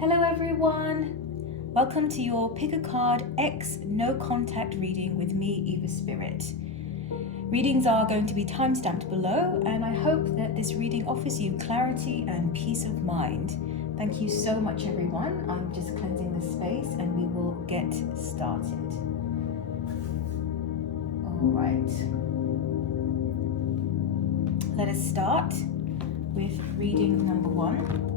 Hello everyone, welcome to your Pick a Card X No Contact reading with me, Eva Spirit. Readings are going to be time-stamped below, and I hope that this reading offers you clarity and peace of mind. Thank you so much everyone. I'm just cleansing the space and we will get started. Alright, let us start with reading number 1.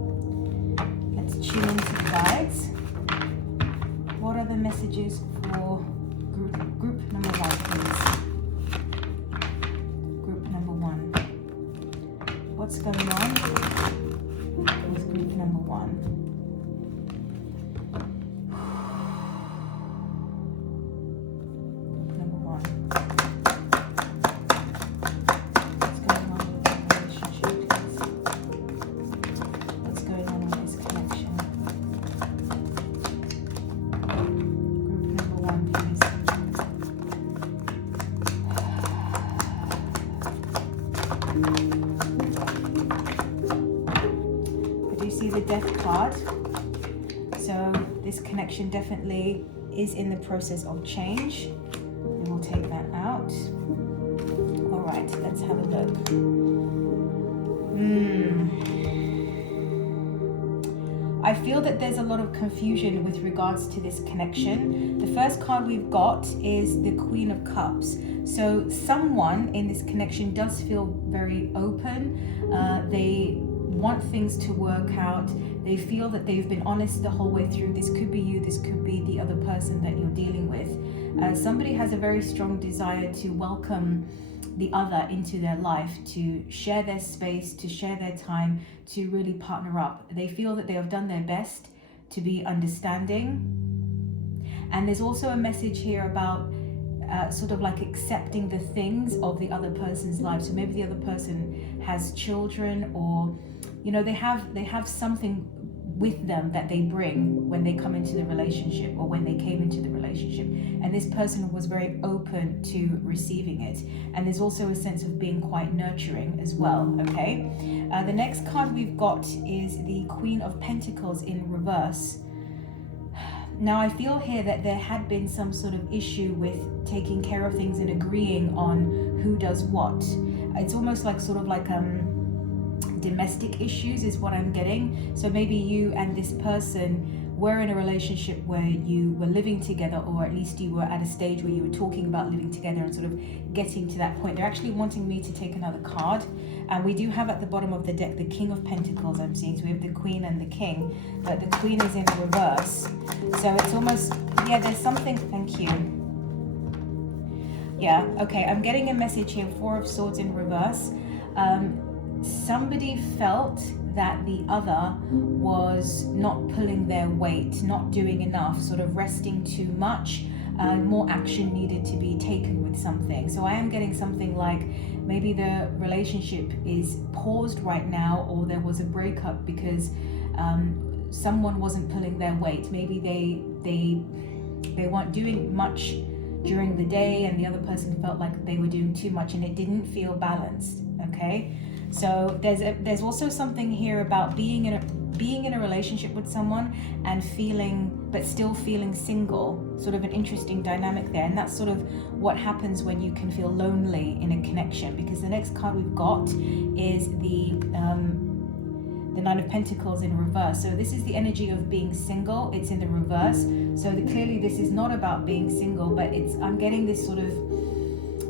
Let's tune into the guides. What are the messages for group number 1, please? Group number 1. What's going on with group number 1? Group number 1. What's going on with the relationship, please? What's going on with this connection? Group number 1, please. I do see the Death card. So this connection definitely is in the process of change. We will take that out. All right, let's have a look. I feel that there's a lot of confusion with regards to this connection. The first card we've got is the Queen of Cups. So someone in this connection does feel very open. They want things to work out. They feel that they've been honest the whole way through. This could be you, this could be the other person that you're dealing with. Somebody has a very strong desire to welcome the other into their life, to share their space, to share their time, to really partner up. They feel that they have done their best to be understanding. And there's also a message here about sort of like accepting the things of the other person's life. So maybe the other person has children, or you know, they have something with them that they bring when they come into the relationship, or when they came into the relationship, and this person was very open to receiving it. And there's also a sense of being quite nurturing as well. Okay, the next card we've got is the Queen of Pentacles in reverse. Now I feel here that there had been some sort of issue with taking care of things and agreeing on who does what. It's almost like sort of like domestic issues is what I'm getting. So maybe you and this person were in a relationship where you were living together, or at least you were at a stage where you were talking about living together and sort of getting to that point. They're actually wanting me to take another card, and we do have at the bottom of the deck the King of Pentacles I'm seeing. So we have the Queen and the King, but the Queen is in reverse. So it's almost, yeah, there's something, thank you. Yeah, okay, I'm getting a message here, 4 of Swords in reverse. Somebody felt that the other was not pulling their weight, not doing enough, sort of resting too much. More action needed to be taken with something. So I am getting something like maybe the relationship is paused right now, or there was a breakup because someone wasn't pulling their weight. Maybe they weren't doing much during the day, and the other person felt like they were doing too much, and it didn't feel balanced. Okay. So there's also something here about being in a relationship with someone and but still feeling single, sort of an interesting dynamic there. And that's sort of what happens when you can feel lonely in a connection, because the next card we've got is the Nine of Pentacles in reverse. So this is the energy of being single. It's in the reverse. So clearly this is not about being single, but I'm getting this sort of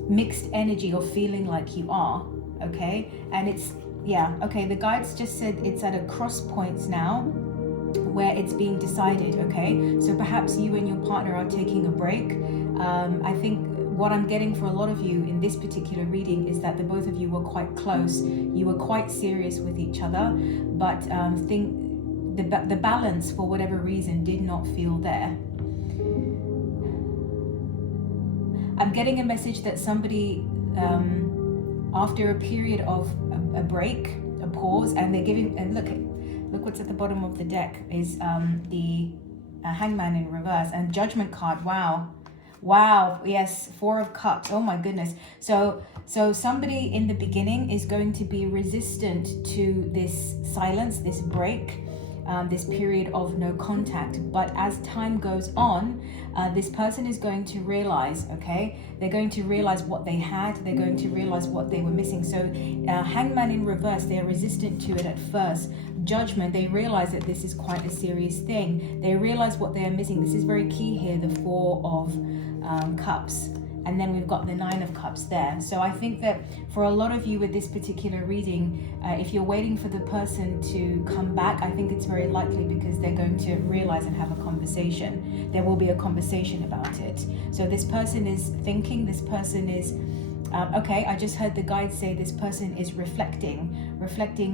mixed energy of feeling like you are. Okay, and it's, yeah, okay, the guides just said it's at a cross points now where it's being decided. Okay, so perhaps you and your partner are taking a break. I think what I'm getting for a lot of you in this particular reading is that the both of you were quite close. You were quite serious with each other, but the balance for whatever reason did not feel there. I'm getting a message that somebody after a period of a break, a pause, and they're giving, and look what's at the bottom of the deck is the Hangman in reverse and Judgment card. Wow, yes, 4 of Cups. Oh my goodness. So somebody in the beginning is going to be resistant to this silence, this break. this period of no contact. But as time goes on, this person is going to realize, okay, they're going to realize what they had, they're going to realize what they were missing. So Hangman in reverse, they're resistant to it at first. Judgment, they realize that this is quite a serious thing. They realize what they are missing. This is very key here, the Four of Cups. And then we've got the Nine of Cups there. So I think that for a lot of you with this particular reading, if you're waiting for the person to come back, I think it's very likely because they're going to realize and have a conversation. There will be a conversation about it. So this person is thinking, this person is, okay, I just heard the guide say this person is reflecting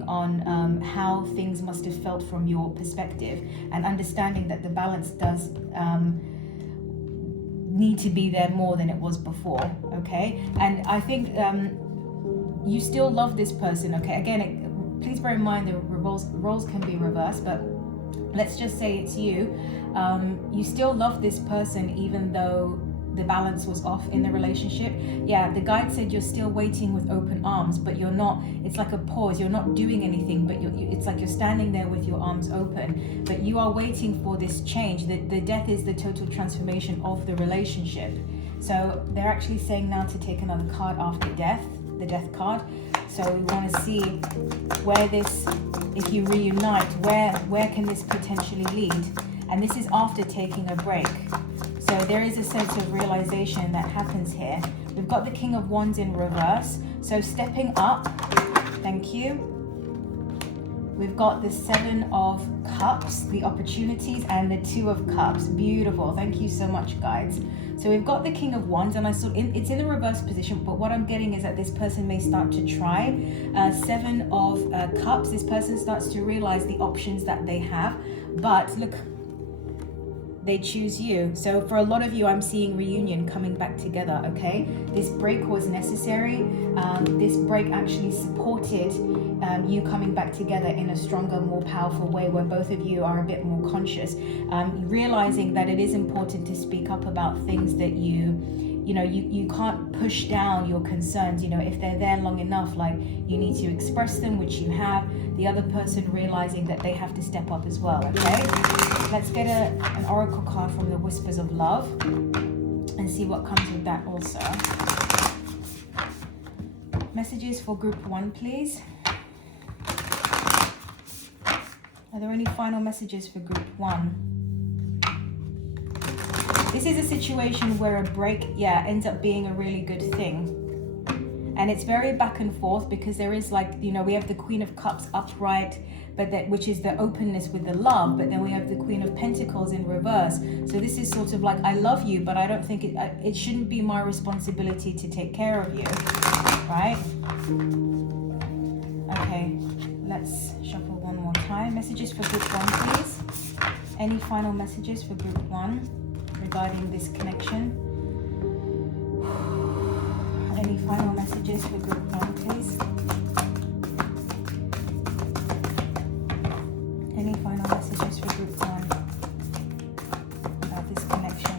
on how things must have felt from your perspective, and understanding that the balance does need to be there more than it was before, okay? And I think you still love this person, okay? Again, please bear in mind the roles can be reversed, but let's just say it's you. You still love this person even though the balance was off in the relationship. Yeah, the guide said you're still waiting with open arms, but you're not, it's like a pause, you're not doing anything, but it's like you're standing there with your arms open, but you are waiting for this change. The death is the total transformation of the relationship. So they're actually saying now to take another card after death, the death card. So we want to see where this, if you reunite, where can this potentially lead? And this is after taking a break. So there is a sense of realization that happens here. We've got the King of Wands in reverse. So stepping up, thank you. We've got the Seven of Cups, the opportunities, and the Two of Cups. Beautiful. Thank you so much, guides. So we've got the King of Wands, and it's in the reverse position, but what I'm getting is that this person may start to try. Seven of Cups, this person starts to realize the options that they have, but look, they choose you. So for a lot of you, I'm seeing reunion, coming back together, okay? This break was necessary. This break actually supported you coming back together in a stronger, more powerful way, where both of you are a bit more conscious, realizing that it is important to speak up about things that you can't push down your concerns. If they're there long enough, like, you need to express them, which you have. The other person realizing that they have to step up as well, okay? Let's get an oracle card from the Whispers of Love and see what comes with that also. Messages for group 1, please. Are there any final messages for group 1? This is a situation where a break, ends up being a really good thing. And it's very back and forth, because there is, like, we have the Queen of Cups upright, which is the openness with the love, but then we have the Queen of Pentacles in reverse. So this is sort of like, I love you, but I don't think it shouldn't be my responsibility to take care of you, right? Okay, let's shuffle one more time. Messages for group 1, please. Any final messages for group 1 regarding this connection? Any final messages for group 1, please? Any final messages for group 1 about this connection?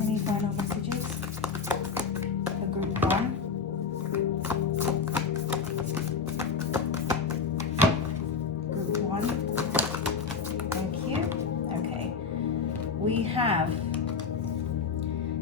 Any final messages for group 1? Group 1. We have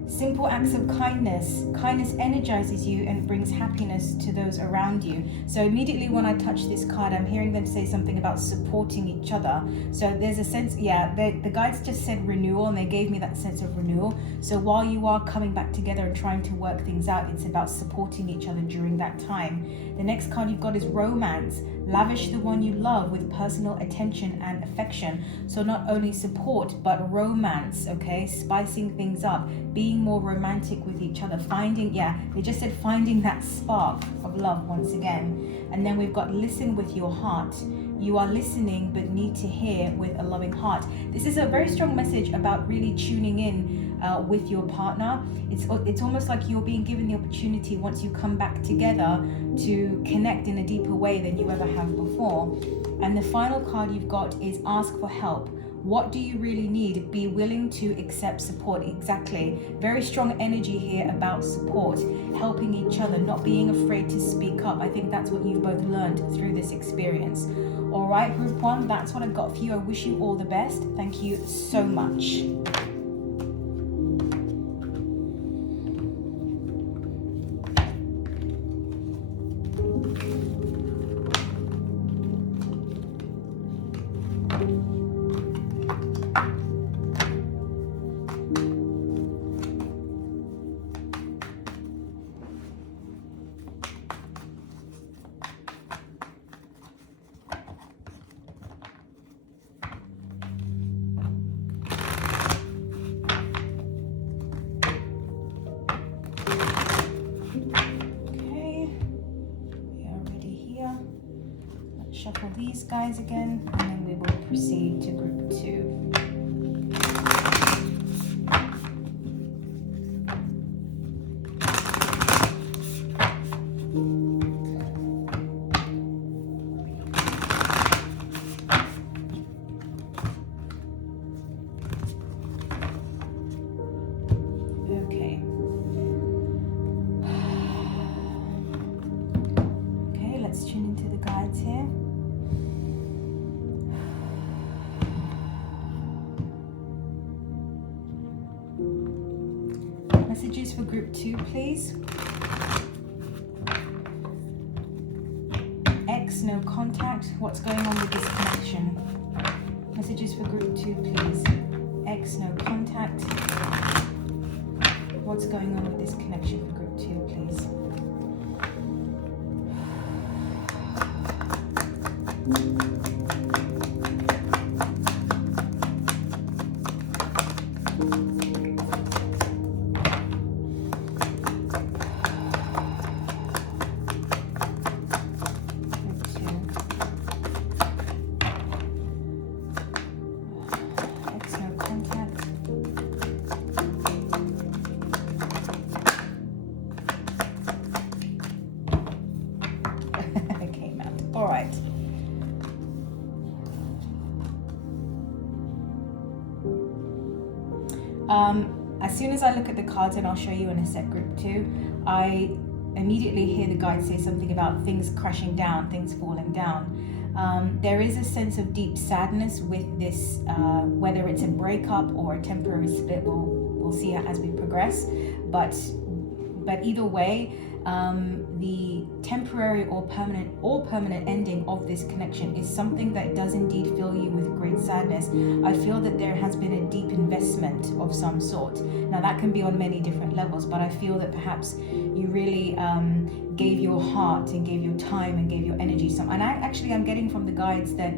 simple acts of kindness. Kindness energizes you and brings happiness to those around you. So immediately when I touch this card, I'm hearing them say something about supporting each other. So there's a sense, the guides just said renewal, and they gave me that sense of renewal. So while you are coming back together and trying to work things out, it's about supporting each other during that time. The next card you've got is romance. Lavish the one you love with personal attention and affection. So not only support, but romance, okay? Spicing things up, being more romantic with each other, finding, they just said finding that spark of love once again. And then we've got listen with your heart. You are listening but need to hear with a loving heart. This is a very strong message about really tuning in with your partner. It's almost like you're being given the opportunity, once you come back together, to connect in a deeper way than you ever have before. And the final card you've got is ask for help. What do you really need? Be willing to accept support. Exactly. Very strong energy here about support, helping each other, not being afraid to speak up. I think that's what you've both learned through this experience. All right, group one, that's what I've got for you. I wish you all the best. Thank you so much. Shuffle these guys again, and then we will proceed to group two. Okay. Okay, let's tune into the guides here. Messages for group two, please. X, no contact. What's going on with this connection? Messages for group two, please. X, no contact. What's going on with this connection for group two, please? All right. As soon as I look at the cards, and I'll show you in a sec, group two, I immediately hear the guide say something about things crashing down, things falling down. There is a sense of deep sadness with this, whether it's a breakup or a temporary split. We'll see as we progress. But either way, the temporary or permanent ending of this connection is something that does indeed fill you with great sadness. I feel that there has been a deep investment of some sort. Now that can be on many different levels, but I feel that perhaps you really gave your heart and gave your time and gave your energy. I'm getting from the guides that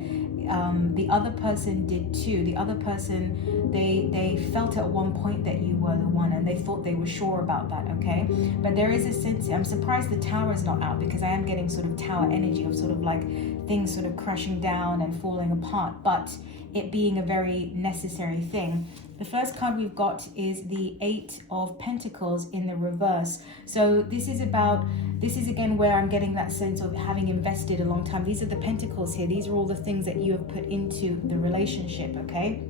the other person did too. The other person, they felt at one point that you were the one, and they thought they were sure about that, okay? But there is a sense, I'm surprised the tower is not out, because I am getting sort of tower energy of sort of like things sort of crashing down and falling apart, but it being a very necessary thing. The first card we've got is the 8 of Pentacles in the reverse. So this is again where I'm getting that sense of having invested a long time. These are the Pentacles here. These are all the things that you have put into the relationship, okay?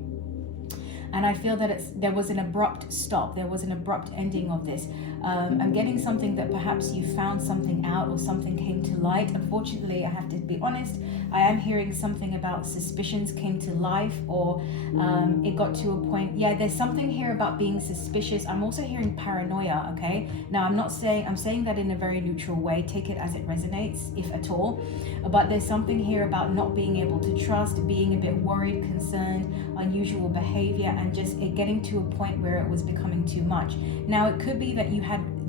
And I feel that there was an abrupt stop. There was an abrupt ending of this. I'm getting something that perhaps you found something out or something came to light. Unfortunately, I have to be honest, I am hearing something about suspicions came to life, or it got to a point. Yeah, there's something here about being suspicious. I'm also hearing paranoia, okay? Now, I'm saying that in a very neutral way. Take it as it resonates, if at all. But there's something here about not being able to trust, being a bit worried, concerned, unusual behavior, and just it getting to a point where it was becoming too much. Now, it could be that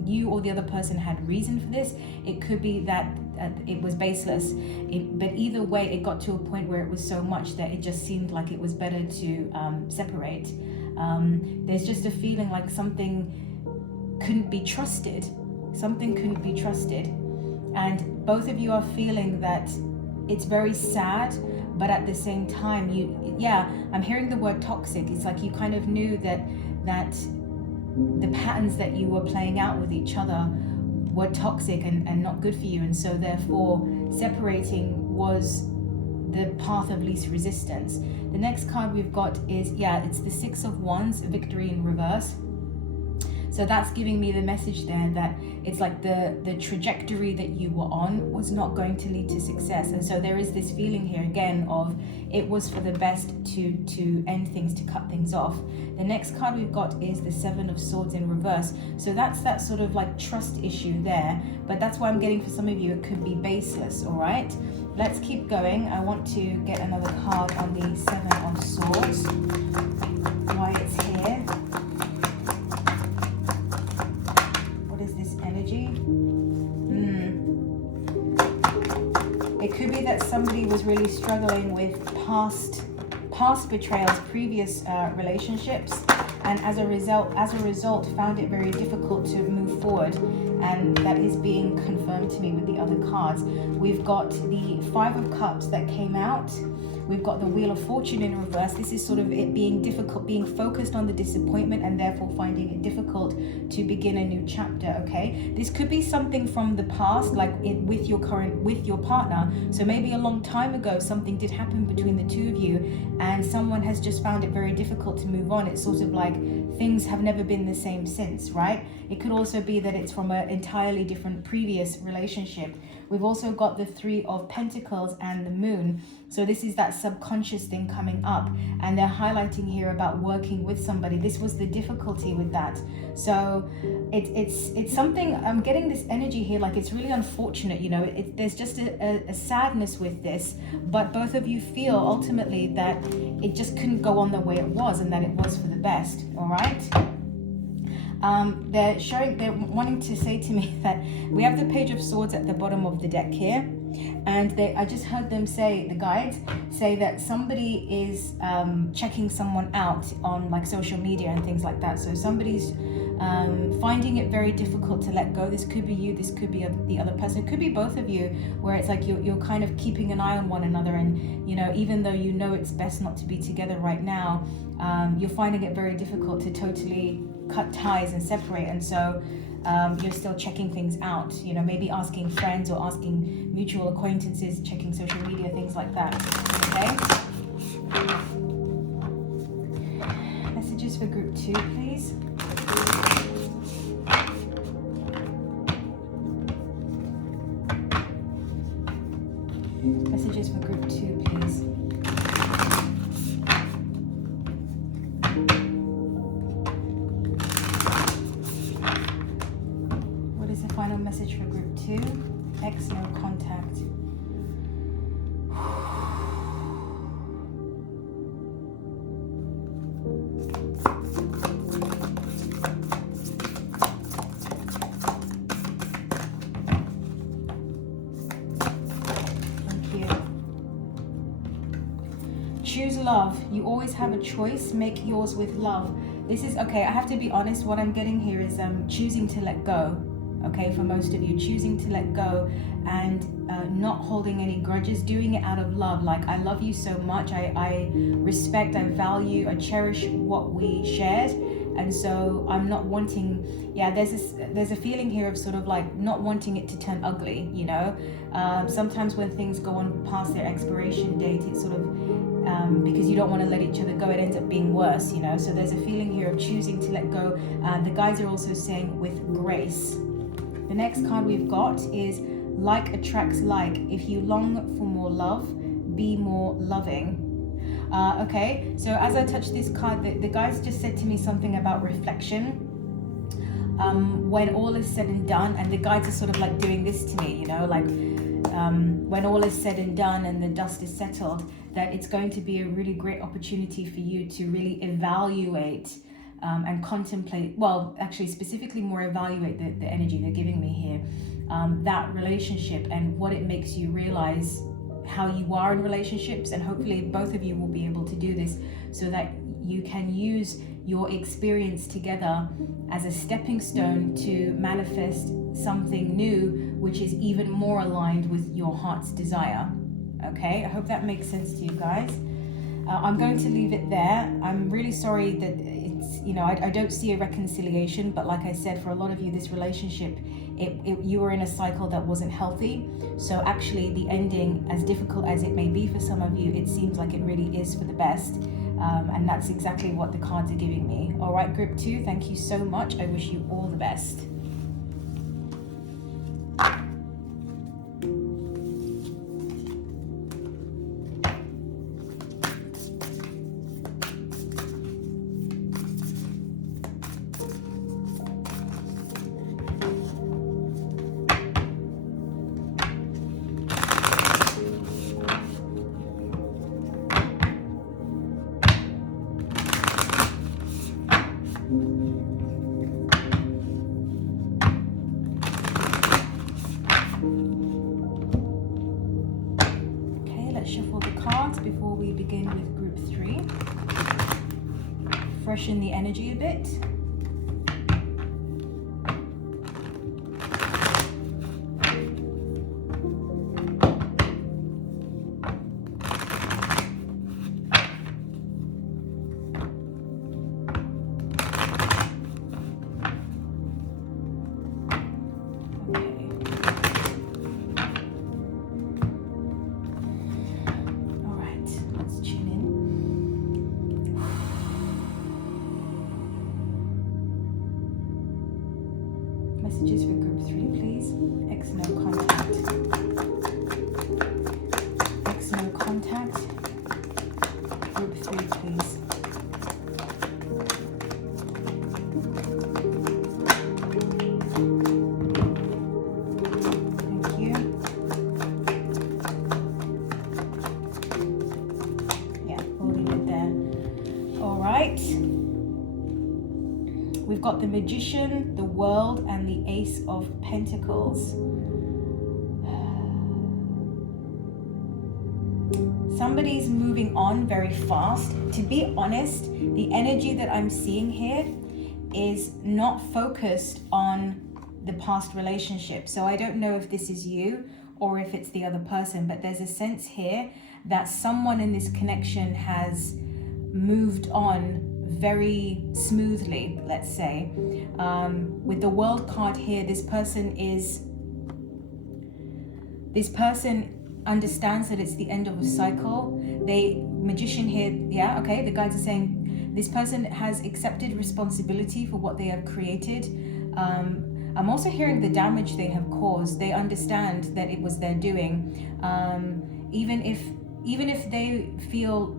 you or the other person had reason for this. It could be that it was baseless. But either way, it got to a point where it was so much that it just seemed like it was better to separate. There's just a feeling like something couldn't be trusted. Something couldn't be trusted. And both of you are feeling that it's very sad, but at the same time, I'm hearing the word toxic. It's like you kind of knew that the patterns that you were playing out with each other were toxic and not good for you. And so therefore separating was the path of least resistance. The next card we've got is, it's the Six of Wands, victory in reverse. So that's giving me the message there that it's like the trajectory that you were on was not going to lead to success. And so there is this feeling here again of it was for the best to end things, to cut things off. The next card we've got is the Seven of Swords in reverse. So that's that sort of like trust issue there. But that's why I'm getting for some of you, it could be baseless, all right? Let's keep going. I want to get another card on the Seven of Swords. Why it's here. It could be that somebody was really struggling with past betrayals, previous relationships, and as a result found it very difficult to move forward, and that is being confirmed to me with the other cards. We've got the Five of Cups that came out. We've got the Wheel of Fortune in reverse. This is sort of it being difficult, being focused on the disappointment and therefore finding it difficult to begin a new chapter, okay? This could be something from the past, like with your partner. So maybe a long time ago, something did happen between the two of you and someone has just found it very difficult to move on. It's sort of like things have never been the same since, right? It could also be that it's from an entirely different previous relationship. We've also got the Three of Pentacles and the Moon. So this is that subconscious thing coming up, and they're highlighting here about working with somebody. This was the difficulty with that. So it's something, I'm getting this energy here, like it's really unfortunate, you know, there's just a sadness with this, but both of you feel ultimately that it just couldn't go on the way it was and that it was for the best, all right? They're wanting to say to me that we have the Page of Swords at the bottom of the deck here, and I just heard them say, the guides say that somebody is checking someone out on like social media and things like that. So somebody's finding it very difficult to let go. This could be you, this could be the other person, it could be both of you, where it's like you're kind of keeping an eye on one another, and you know, even though you know it's best not to be together right now, you're finding it very difficult to totally cut ties and separate, and so you're still checking things out, you know, maybe asking friends or asking mutual acquaintances, checking social media, things like that, okay? Messages for group 2, please. Messages for group 2, please. Final message for group 2, X no contact. Thank you. Choose love. You always have a choice. Make yours with love. This is, okay, I have to be honest, what I'm getting here is choosing to let go. Okay, for most of you, choosing to let go and not holding any grudges, doing it out of love. Like, I love you so much, I respect, I value, I cherish what we shared, and so I'm not wanting, there's a feeling here of sort of like not wanting it to turn ugly, you know. Sometimes when things go on past their expiration date, it's sort of because you don't want to let each other go, it ends up being worse, you know. So there's a feeling here of choosing to let go. The guides are also saying with grace. The next card we've got is like attracts like. If you long for more love, be more loving. Okay, so as I touched this card, the guys just said to me something about reflection. When all is said and done, and the guides are sort of like doing this to me, you know, like when all is said and done and the dust is settled, that it's going to be a really great opportunity for you to really evaluate and contemplate, well, actually specifically more evaluate the energy they're giving me here, that relationship and what it makes you realize how you are in relationships. And hopefully both of you will be able to do this so that you can use your experience together as a stepping stone to manifest something new, which is even more aligned with your heart's desire. Okay, I hope that makes sense to you guys. I'm going to leave it there. I'm really sorry that it's, you know, I don't see a reconciliation, but like I said, for a lot of you, this relationship, you were in a cycle that wasn't healthy. So actually the ending, as difficult as it may be for some of you, it seems like it really is for the best. And that's exactly what the cards are giving me. All right, group 2, thank you so much. I wish you all the best. Shuffle the cards before we begin with group 3. Freshen the energy a bit. Messages for group 3, please. X no contact. X no contact. Group 3, please. Thank you. Yeah, we'll leave it there. All right. We've got the Magician, the World, and the Ace of Pentacles. Somebody's moving on very fast. To be honest, the energy that I'm seeing here is not focused on the past relationship. So I don't know if this is you or if it's the other person, but there's a sense here that someone in this connection has moved on very smoothly, let's say. With the World card here, this person understands that it's the end of a cycle. Magician here, yeah, okay, the guides are saying this person has accepted responsibility for what they have created. I'm also hearing the damage they have caused. They understand that it was their doing. Even if they feel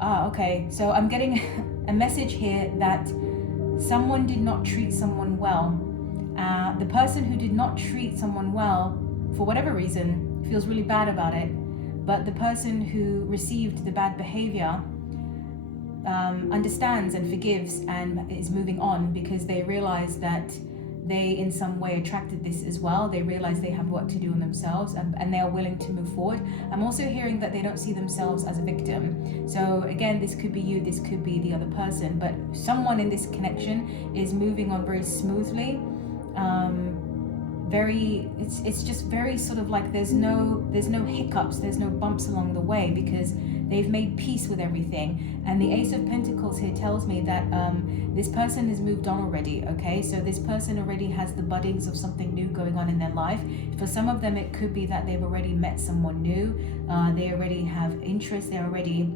okay, so I'm getting a message here that someone did not treat someone well. The person who did not treat someone well, for whatever reason, feels really bad about it. But the person who received the bad behavior understands and forgives and is moving on because they realize that they in some way attracted this as well. They realize they have work to do on themselves and they are willing to move forward. I'm also hearing that they don't see themselves as a victim. So again, this could be you, this could be the other person, but someone in this connection is moving on very smoothly. It's just very sort of like there's no hiccups, there's no bumps along the way because they've made peace with everything. And the Ace of Pentacles here tells me that this person has moved on already, okay? So this person already has the buddings of something new going on in their life. For some of them, it could be that they've already met someone new. They already have interest, they're already...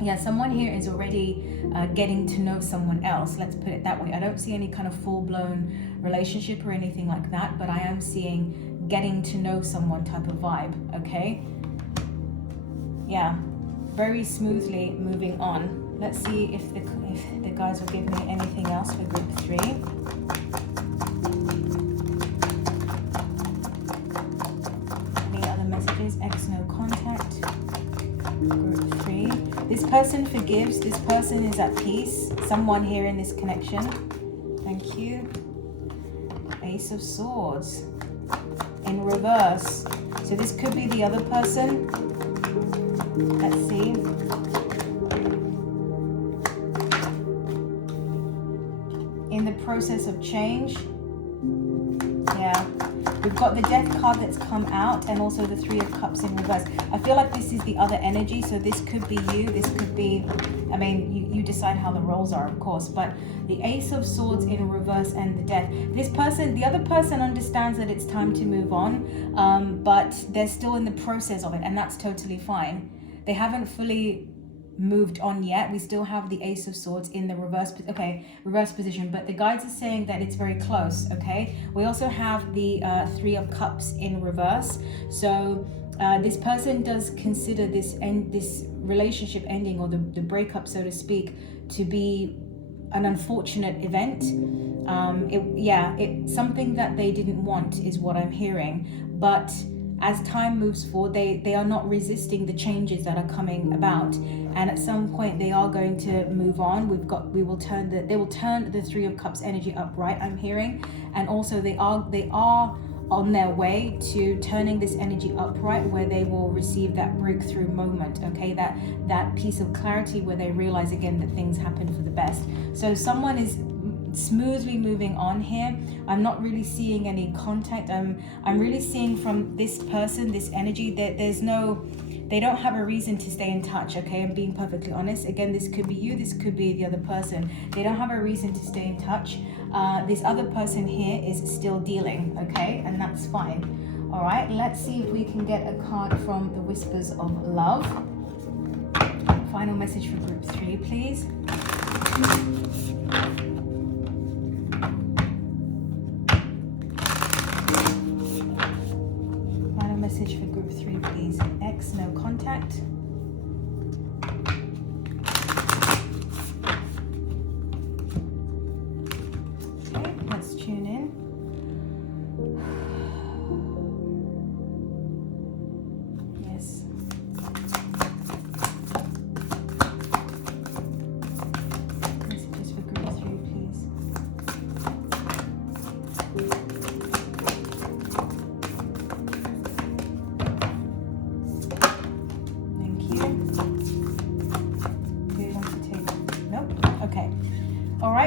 Yeah, someone here is already getting to know someone else. Let's put it that way. I don't see any kind of full-blown relationship or anything like that, but I am seeing getting to know someone type of vibe, okay? Yeah, very smoothly moving on. Let's see if the guys will give me anything else for group 3. Any other messages? X no contact. Group 3. This person forgives. This person is at peace. Someone here in this connection. Thank you. Ace of Swords in reverse. So this could be the other person. Let's see. In the process of change. Yeah. We've got the Death card that's come out, and also the Three of Cups in reverse. I feel like this is the other energy, so this could be you, this could be, I mean, you decide how the roles are, of course, but the Ace of Swords in reverse and the Death. This person, the other person understands that it's time to move on, but they're still in the process of it, and that's totally fine. They haven't fully moved on yet. We still have the Ace of Swords in the reverse position, but the guides are saying that it's very close. Okay, we also have the Three of Cups in reverse, so this person does consider this relationship ending, or the breakup, so to speak, to be an unfortunate event. It's something that they didn't want, is what I'm hearing, but as time moves forward, they are not resisting the changes that are coming about, and at some point they are going to move on. They will turn the Three of Cups energy upright, I'm hearing, and also they are on their way to turning this energy upright, where they will receive that breakthrough moment, okay, that piece of clarity where they realize again that things happen for the best. So someone is smoothly moving on here. I'm not really seeing any contact. I'm really seeing from this person, this energy, that they don't have a reason to stay in touch. Okay, I'm being perfectly honest. Again, this could be you, this could be the other person. They don't have a reason to stay in touch. This other person here is still dealing, okay, and that's fine. All right, let's see if we can get a card from the Whispers of Love. Final message for group 3, please. Message for group 3, please. X, no contact. Okay, let's tune in. Yes. Messages for group 3, please.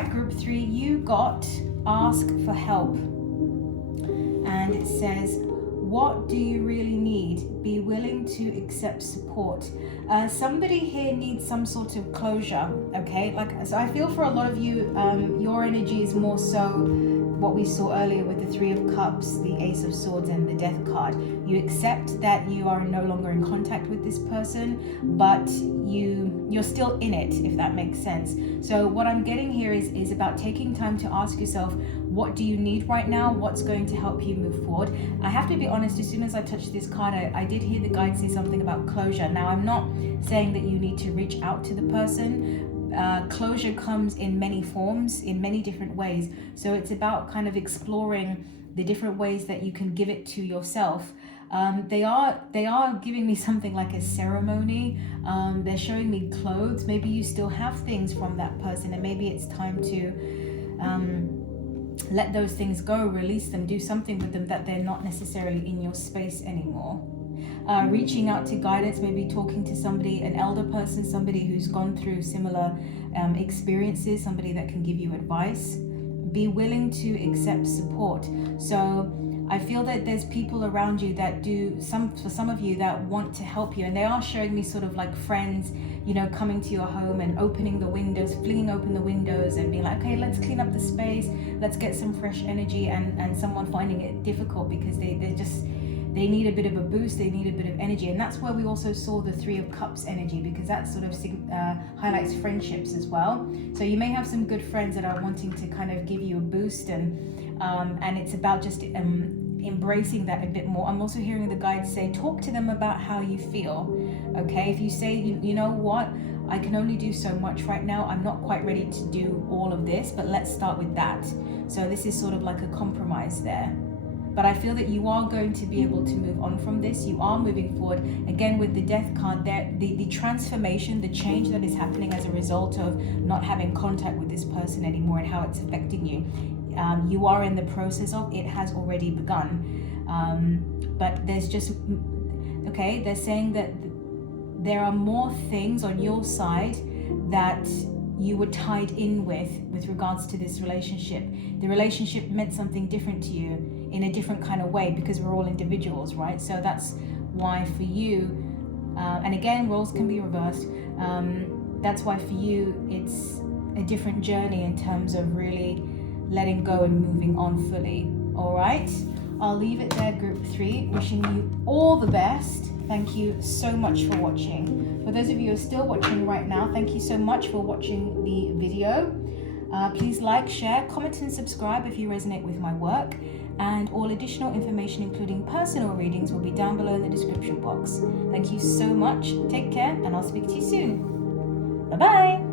Group 3, you got ask for help, and it says, what do you really need? Be willing to accept support. Somebody here needs some sort of closure, okay? So I feel for a lot of you, your energy is more so what we saw earlier with the Three of Cups, the Ace of Swords, and the Death card. You accept that you are no longer in contact with this person, but you're still in it, if that makes sense. So what I'm getting here is about taking time to ask yourself, what do you need right now? What's going to help you move forward? I have to be honest, as soon as I touched this card, I did hear the guide say something about closure. Now, I'm not saying that you need to reach out to the person. Closure comes in many forms, in many different ways. So it's about kind of exploring the different ways that you can give it to yourself. They are giving me something like a ceremony. They're showing me clothes. Maybe you still have things from that person, and maybe it's time to let those things go, release them, do something with them, that they're not necessarily in your space anymore. Reaching out to guidance, maybe talking to somebody, an elder person, somebody who's gone through similar experiences, somebody that can give you advice. Be willing to accept support. So I feel that there's people around you that for some of you that want to help you, and they are showing me sort of like friends, coming to your home and opening the windows, flinging open the windows and being like, okay, let's clean up the space, let's get some fresh energy, and someone finding it difficult because they need a bit of a boost, they need a bit of energy. And that's where we also saw the Three of Cups energy, because that sort of highlights friendships as well. So you may have some good friends that are wanting to kind of give you a boost, and it's about just embracing that a bit more. I'm also hearing the guides say, talk to them about how you feel. Okay, if you say, you know what, I can only do so much right now, I'm not quite ready to do all of this, but let's start with that. So this is sort of like a compromise there. But I feel that you are going to be able to move on from this. You are moving forward. Again, with the Death card there, the transformation, the change that is happening as a result of not having contact with this person anymore and how it's affecting you. You are in the process of, it has already begun. But there's just, okay, they're saying that there are more things on your side that you were tied in with regards to this relationship. The relationship meant something different to you in a different kind of way, because we're all individuals, right? So that's why for you, and again, roles can be reversed. That's why for you, it's a different journey in terms of really letting go and moving on fully. All right, I'll leave it there, group 3. Wishing you all the best. Thank you so much for watching. For those of you who are still watching right now, thank you so much for watching the video. Please like, share, comment and subscribe if you resonate with my work. And all additional information, including personal readings, will be down below in the description box. Thank you so much. Take care, and I'll speak to you soon. Bye-bye.